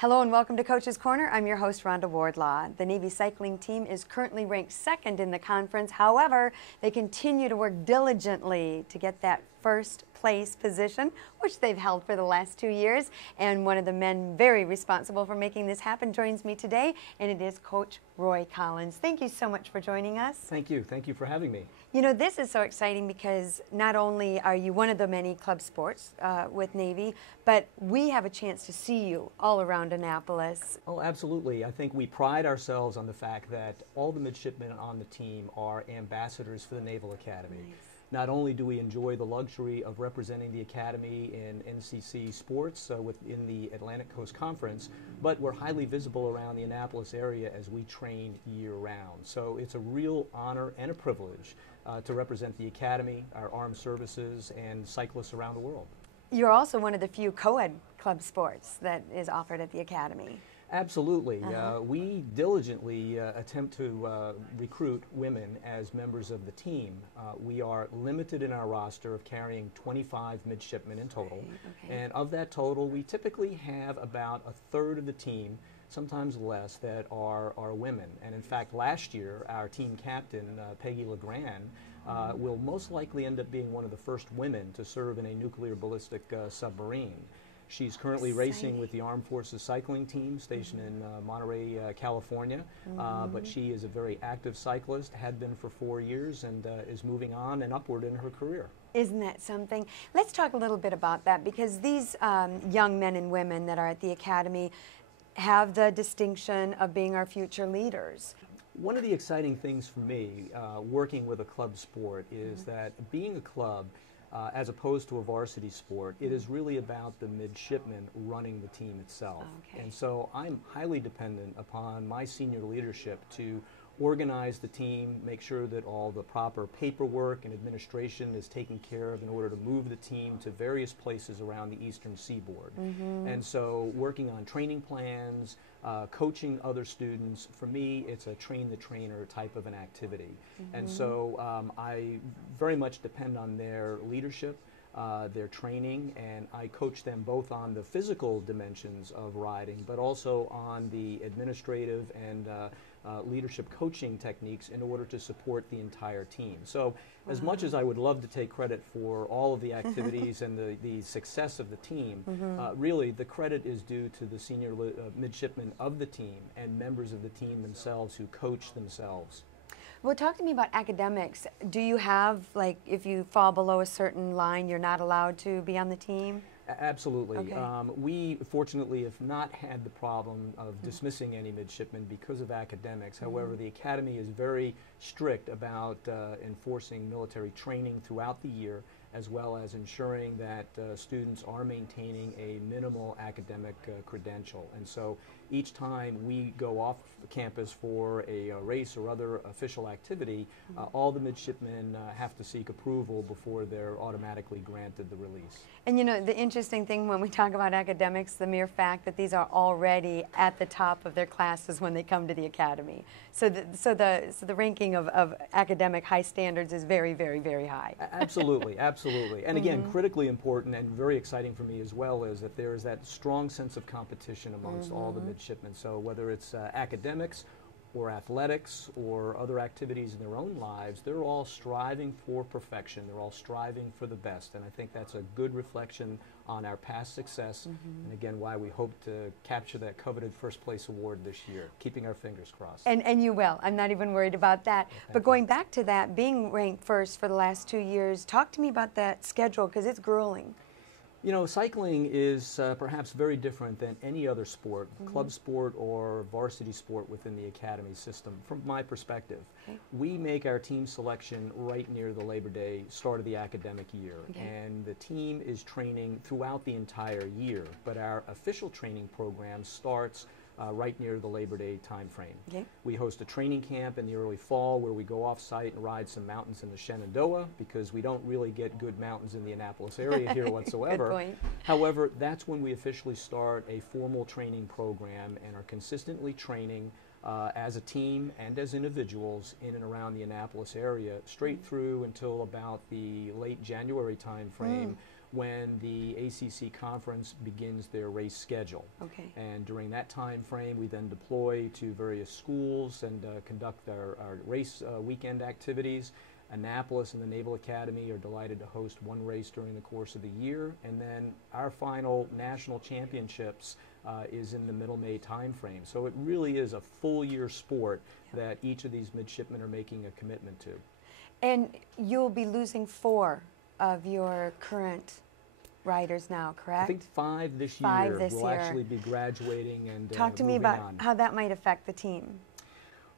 Hello and welcome to Coach's Corner. I'm your host, Rhonda Wardlaw. The Navy cycling team is currently ranked second in the conference. However, they continue to work diligently to get that first place position, which they've held for the last 2 years. And one of the men very responsible for making this happen joins me today, and it is Coach Roy Collins. Thank you so much for joining us. Thank you. Thank you for having me. You know, this is so exciting because not only are you one of the many club sports with Navy, but we have a chance to see you all around Annapolis. Oh, absolutely. I think we pride ourselves on the fact that all the midshipmen on the team are ambassadors for the Naval Academy. Nice. Not only do we enjoy the luxury of representing the Academy in NCC sports within the Atlantic Coast Conference, but we're highly visible around the Annapolis area as we train year-round. So it's a real honor and a privilege to represent the Academy, our armed services, and cyclists around the world. You're also one of the few co-ed club sports that is offered at the Academy. Absolutely. We diligently attempt to recruit women as members of the team. We are limited in our roster of carrying 25 midshipmen in total. Okay. And of that total, we typically have about a third of the team, sometimes less, that are women. And in fact, last year, our team captain, Peggy LeGrand, will most likely end up being one of the first women to serve in a nuclear ballistic submarine. She's currently racing with the Armed Forces cycling team stationed in Monterey, California, but she is a very active cyclist, had been for 4 years, and is moving on and upward in her career. Isn't that something? Let's talk a little bit about that, because these young men and women that are at the Academy have the distinction of being our future leaders. One of the exciting things for me working with a club sport is that being a club, as opposed to a varsity sport, it is really about the midshipmen running the team itself. Okay. And so I'm highly dependent upon my senior leadership to organize the team, make sure that all the proper paperwork and administration is taken care of in order to move the team to various places around the eastern seaboard. And so working on training plans, coaching other students, for me it's a train the trainer type of an activity. And so I very much depend on their leadership, their training, and I coach them both on the physical dimensions of riding, but also on the administrative and leadership coaching techniques in order to support the entire team. So as much as I would love to take credit for all of the activities and the success of the team, really the credit is due to the senior midshipmen of the team and members of the team themselves who coach themselves. Well, talk to me about academics. Do you have, like, if you fall below a certain line, you're not allowed to be on the team? Absolutely. Okay. We fortunately have not had the problem of dismissing any midshipmen because of academics. However, the Academy is very strict about enforcing military training throughout the year, as well as ensuring that students are maintaining a minimal academic credential. And so each time we go off campus for a race or other official activity, all the midshipmen have to seek approval before they're automatically granted the release. And you know, the interesting thing when we talk about academics, the mere fact that these are already at the top of their classes when they come to the Academy. So the ranking of academic high standards is very, very, very high. Absolutely, absolutely. And again, critically important and very exciting for me as well is that there is that strong sense of competition amongst all the midshipmen. So whether it's academics or athletics or other activities in their own lives, they're all striving for perfection. They're all striving for the best. And I think that's a good reflection on our past success, and again, why we hope to capture that coveted first place award this year, keeping our fingers crossed. And you will. I'm not even worried about that. Well, but going back to that, being ranked first for the last 2 years, talk to me about that schedule, because it's grueling. You know, cycling is perhaps very different than any other sport, club sport or varsity sport within the Academy system, from my perspective. Okay. We make our team selection right near the Labor Day start of the academic year, and the team is training throughout the entire year, but our official training program starts right near the Labor Day time frame. Okay. We host a training camp in the early fall where we go off-site and ride some mountains in the Shenandoah, because we don't really get good mountains in the Annapolis area here whatsoever. Good point. However, that's when we officially start a formal training program and are consistently training as a team and as individuals in and around the Annapolis area straight through until about the late January time frame when the ACC conference begins their race schedule. Okay. And during that time frame, we then deploy to various schools and conduct our race weekend activities. Annapolis and the Naval Academy are delighted to host one race during the course of the year, and then our final national championships is in the middle May time frame. So it really is a full year sport that each of these midshipmen are making a commitment to. And you'll be losing 4 of your current riders now, correct? I think 5 this 5 year this will year. actually be graduating and Talk to me moving about on. how that might affect the team.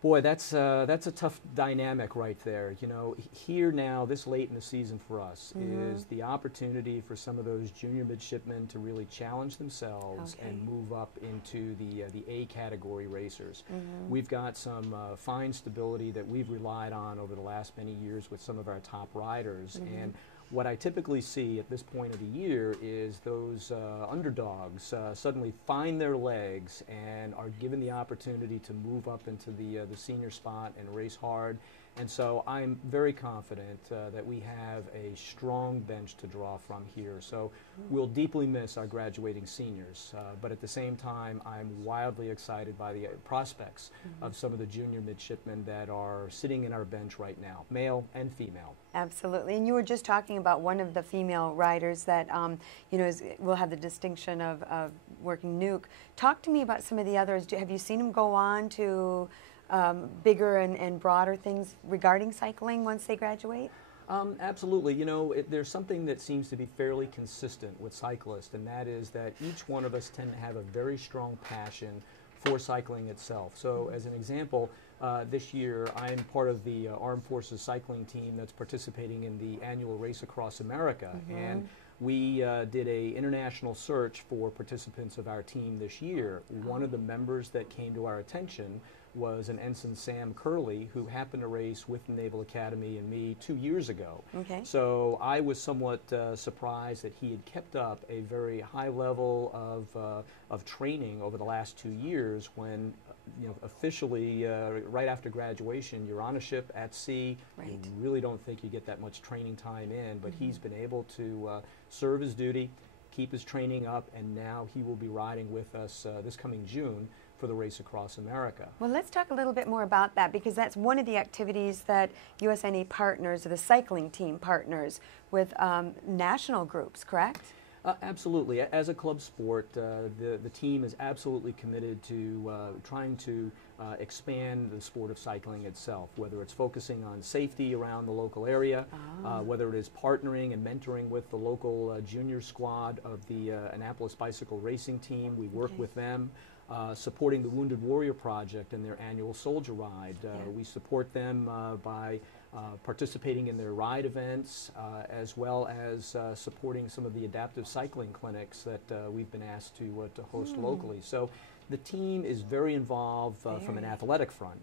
Boy, that's a tough dynamic right there. You know, here now, this late in the season for us, is the opportunity for some of those junior midshipmen to really challenge themselves and move up into the A category racers. We've got some fine stability that we've relied on over the last many years with some of our top riders. And what I typically see at this point of the year is those underdogs suddenly find their legs and are given the opportunity to move up into the senior spot and race hard. And so I'm very confident that we have a strong bench to draw from here. So we'll deeply miss our graduating seniors, but at the same time, I'm wildly excited by the prospects of some of the junior midshipmen that are sitting in our bench right now, male and female. Absolutely. And you were just talking about one of the female riders that you know, will have the distinction of working nuke. Talk to me about some of the others. Have you seen them go on to bigger and broader things regarding cycling once they graduate? Absolutely. You know, there's something that seems to be fairly consistent with cyclists, and that is that each one of us tend to have a very strong passion for cycling itself. So as an example, this year I'm part of the Armed Forces cycling team that's participating in the annual Race Across America. And we did an international search for participants of our team this year. One of the members that came to our attention was an Ensign Sam Curley, who happened to race with the Naval Academy and me 2 years ago. Okay. So I was somewhat surprised that he had kept up a very high level of training over the last 2 years when, you know, officially right after graduation, you're on a ship at sea. Right. You really don't think you get that much training time in, but he's been able to serve his duty, keep his training up, and now he will be riding with us this coming June for the Race Across America. Well, let's talk a little bit more about that, because that's one of the activities that USNA partners, or the cycling team partners with national groups, correct? Absolutely. As a club sport, the team is absolutely committed to trying to expand the sport of cycling itself, whether it's focusing on safety around the local area, whether it is partnering and mentoring with the local junior squad of the Annapolis Bicycle Racing Team. We work with them. Supporting the Wounded Warrior Project and their annual soldier ride. We support them by participating in their ride events, as well as supporting some of the adaptive cycling clinics that we've been asked to host locally. So the team is very involved from an athletic front.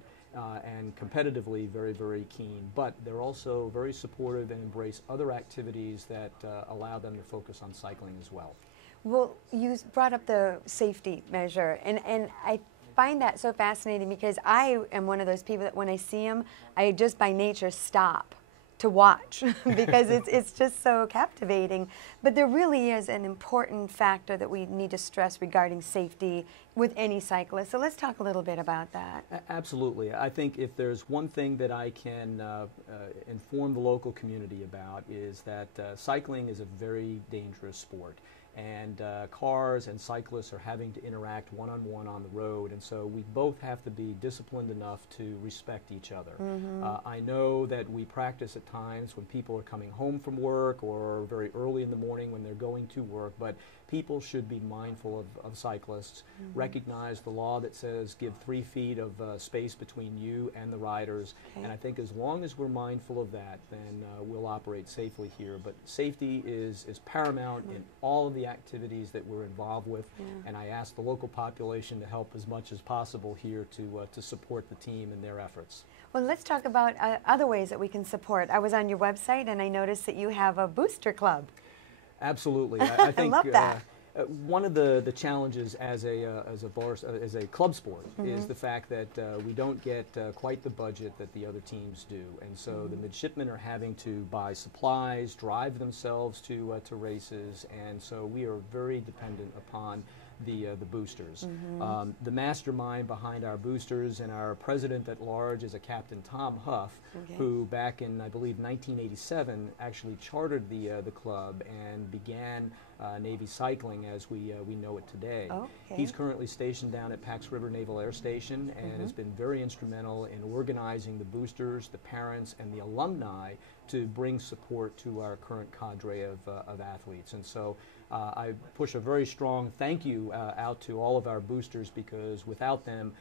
And competitively very, very keen, but they're also very supportive and embrace other activities that allow them to focus on cycling as well. Well, you brought up the safety measure, and I find that so fascinating, because I am one of those people that when I see them, I just by nature stop to watch because it's just so captivating. But there really is an important factor that we need to stress regarding safety with any cyclist. So let's talk a little bit about that. Absolutely. I think if there's one thing that I can inform the local community about is that cycling is a very dangerous sport. And cars and cyclists are having to interact one-on-one on the road, and so we both have to be disciplined enough to respect each other. I know that we practice at times when people are coming home from work or very early in the morning when they're going to work, but people should be mindful of cyclists, recognize the law that says give 3 feet of space between you and the riders, and I think as long as we're mindful of that, then we'll operate safely here. But safety is paramount in all of the activities that we're involved with, and I ask the local population to help as much as possible here to support the team in their efforts. Well, let's talk about other ways that we can support. I was on your website and I noticed that you have a booster club. Absolutely. I think love that. One of the challenges as a club sport is the fact that we don't get quite the budget that the other teams do, and so the midshipmen are having to buy supplies, drive themselves to races, and so we are very dependent upon the boosters. The mastermind behind our boosters and our president at large is a Captain Tom Huff, who back in, I believe, 1987 actually chartered the club and began Navy cycling as we know it today. He's currently stationed down at Pax River Naval Air Station and has been very instrumental in organizing the boosters, the parents, and the alumni to bring support to our current cadre of athletes. And so I push a very strong thank you out to all of our boosters, because without them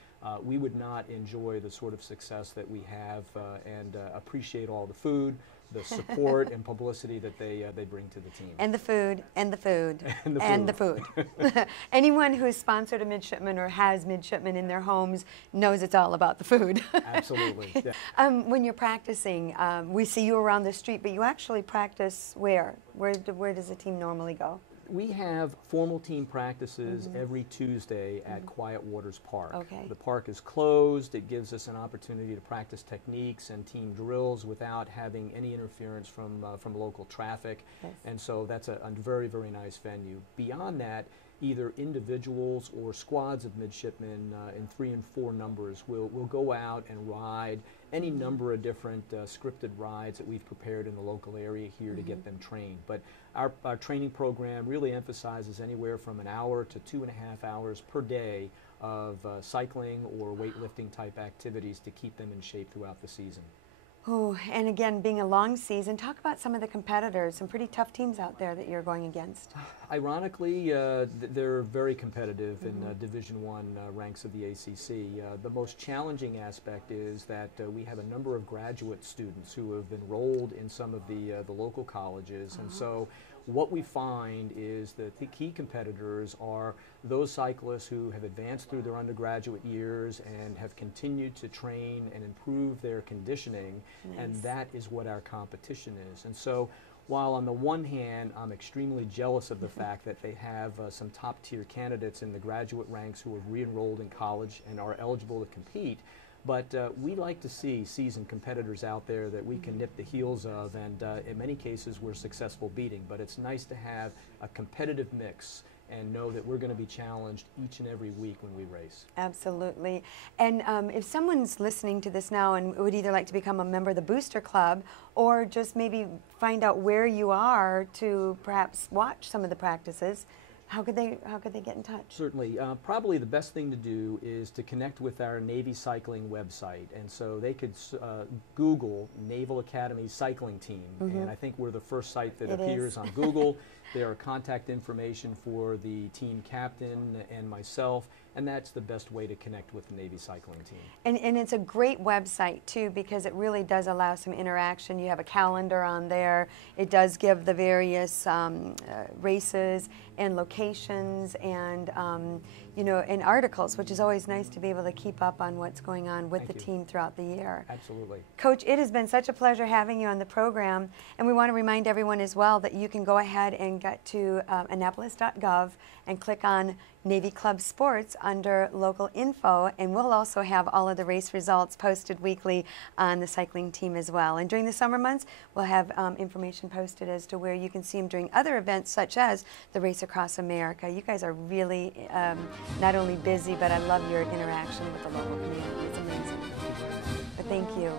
we would not enjoy the sort of success that we have and appreciate all the food, the support and publicity that they bring to the team. And the food, and the food, and the food. And the food. Anyone who's sponsored a midshipman or has midshipmen in their homes knows it's all about the food. Absolutely. Yeah. When you're practicing, we see you around the street, but you actually practice where? Where does the team normally go? We have formal team practices every Tuesday at Quiet Waters Park. The park is closed. It gives us an opportunity to practice techniques and team drills without having any interference from local traffic. And so that's a very, very nice venue. Beyond that, either individuals or squads of midshipmen in 3 and 4 numbers will go out and ride any number of different scripted rides that we've prepared in the local area here to get them trained. But our training program really emphasizes anywhere from an hour to 2.5 hours per day of cycling or weightlifting type activities to keep them in shape throughout the season. Oh, and again, being a long season, talk about some of the competitors, some pretty tough teams out there that you're going against. Ironically, they're very competitive in Division I ranks of the ACC. The most challenging aspect is that we have a number of graduate students who have enrolled in some of the local colleges, and so what we find is that the key competitors are those cyclists who have advanced through their undergraduate years and have continued to train and improve their conditioning, and that is what our competition is. And so while on the one hand I'm extremely jealous of the fact that they have some top-tier candidates in the graduate ranks who have re-enrolled in college and are eligible to compete, but we like to see seasoned competitors out there that we can nip the heels of, and in many cases we're successful beating. But it's nice to have a competitive mix and know that we're going to be challenged each and every week when we race. Absolutely. And if someone's listening to this now and would either like to become a member of the Booster Club or just maybe find out where you are to perhaps watch some of the practices, how could they get in touch? Certainly. Probably the best thing to do is to connect with our Navy cycling website. And so they could Google Naval Academy Cycling Team. And I think we're the first site that appears on Google. There are contact information for the team captain and myself, and that's the best way to connect with the Navy cycling team. And it's a great website too, because it really does allow some interaction. You have a calendar on there. It does give the various races and locations and you know, and articles, which is always nice to be able to keep up on what's going on with the team throughout the year. Absolutely. Coach, it has been such a pleasure having you on the program, and we want to remind everyone as well that you can go ahead and get to Annapolis.gov and click on Navy Club Sports under local info, and we'll also have all of the race results posted weekly on the cycling team as well. And during the summer months, we'll have information posted as to where you can see them during other events such as the Race Across America. You guys are really not only busy, but I love your interaction with the local community. It's amazing. But thank you.